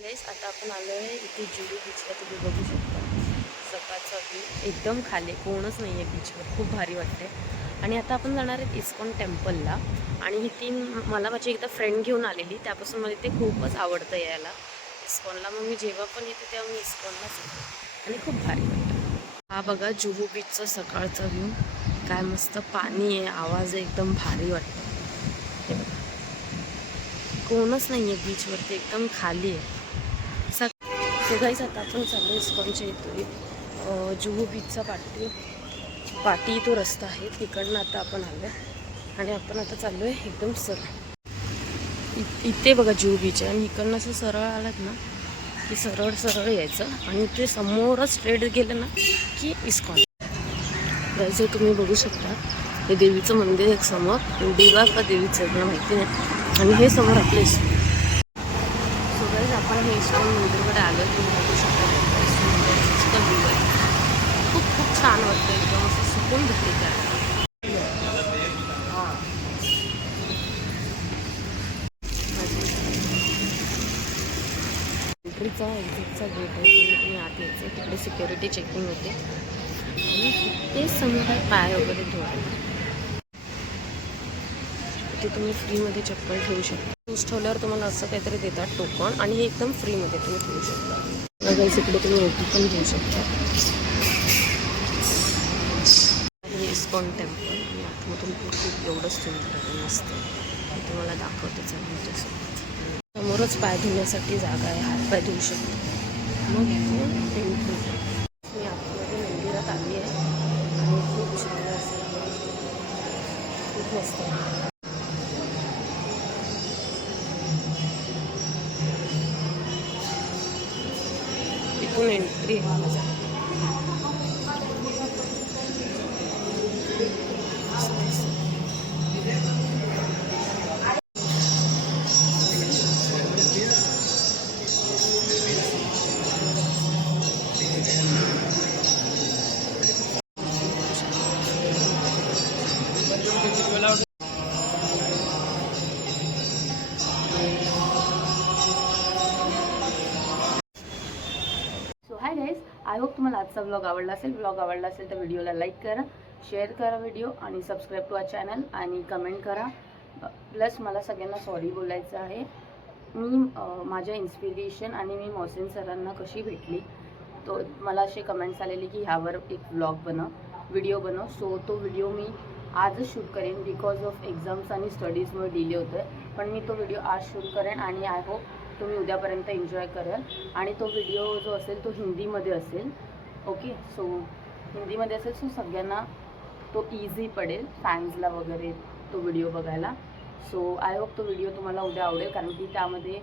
गाईस आता आपण आलो आहे इथे जुहू बीचला. तुम्ही बघू शकता सकाळचा व्ह्यू एकदम खाली, कोणच नाही आहे बीचवर. खूप भारी वाटते. आणि आता आपण जाणार आहेत इस्कॉन टेम्पलला. आणि ही तीन मला माझी एकदा फ्रेंड घेऊन आलेली, त्यापासून मला इथे खूपच आवडतं यायला इस्कॉनला. मग मी जेव्हा पण येते तेव्हा मी इस्कॉनलाच येते आणि खूप भारी वाटतं. हा बघा जुहू बीचचा सकाळचा व्ह्यू, काय मस्त पाणी आहे, आवाज आहे, एकदम भारी वाटतं. हे बघा, कोणच नाही आहे बीचवरती, एकदम खाली आहे. सो गाईस आता आपण चाललो इस्कॉनच्या इथून जुहू बीचचा पाटी तो रस्ता आहे, तिकडनं आता आपण आलो आहे. आणि आपण आता चाललो आहे एकदम सरळ. इथे बघा जुहू बीच आहे आणि इकडनं असं सरळ आलात ना की सरळ सरळ यायचं आणि इथे समोरच स्ट्रेट गेलं ना की इस्कॉन जायचं. तुम्ही बघू शकता हे देवीचं मंदिर एक समोर, देवा का देवीचं मला माहिती नाही. आणि हे समोर आपलं इस्कॉन. आपण हे इस्कॉन मंदिरकडे आलो आहे. तुम्ही बघू शकता सुंदर व्ह्यू आहे. खूप खूप छान वाटतं, एकदम असं सुकून भेटते त्याला. एंट्रीचा एक्झिटचा गेट आहे, तुम्ही आत यायचं. तिकडे सिक्युरिटी चेकिंग होते आणि ते समोर आहे पाय वगैरे धुवायला. ते तुम्ही फ्रीमध्ये चप्पल ठेवू शकता. शूज ठेवल्यावर तुम्हाला असं काहीतरी देतात टोकन आणि हे एकदम फ्रीमध्ये तुम्ही ठेवू शकता. बघायचं इकडे तुम्ही ओटी पण घेऊ शकता. हे इस्कॉन टेम्पल आणि आतमधून खूप एवढंच सुंदर आहे, मस्त. मी तुम्हाला दाखवते तुमच्यासोबत. समोरच पाय धुण्यासाठी जागा आहे, हात पाय धुवू शकतो. मग एंट्री मी आतमध्ये मंदिरात आली आहे आणि खूप छान असं खूप मस्त आहे. इथून एंट्री आहे. So hi guys, I hope तुम्हाला आजचा ब्लॉग आवडला असेल. ब्लॉग आवडला असेल तर व्हिडिओला लाईक करा, शेअर करा व्हिडिओ आणि सबस्क्राईब टू आवर चॅनल आणि कमेंट करा. प्लस मला सगळ्यांना सॉरी बोलायचं आहे. मी माझ्या इन्स्पिरेशन आणि मी मोहसिन सरांना कशी भेटली, तो मला असे कमेंट्स आलेले की ह्यावर एक व्हिडिओ बनव. सो तो व्हिडिओ मी आजच शूट करेन, बिकॉज ऑफ एक्झाम्स आणि स्टडीजमुळे डिले होतं आहे. पण मी तो व्हिडिओ आज शूट करेन आणि आय होप तुम्ही उद्यापर्यंत एन्जॉय कराल. आणि तो व्हिडिओ जो असेल तो हिंदीमध्ये असेल. ओके, सो हिंदीमध्ये असेल, सो सगळ्यांना तो इझी पडेल, फॅन्सला वगैरे तो व्हिडिओ बघायला. सो आय होप तो व्हिडिओ तुम्हाला उद्या आवडेल, कारण की त्यामध्ये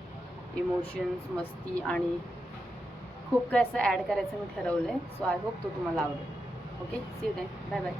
इमोशन्स, मस्ती आणि खूप काय असं ॲड करायचं मी ठरवलं आहे. सो आय होप तो तुम्हाला आवडेल. Okay, see you then, bye bye.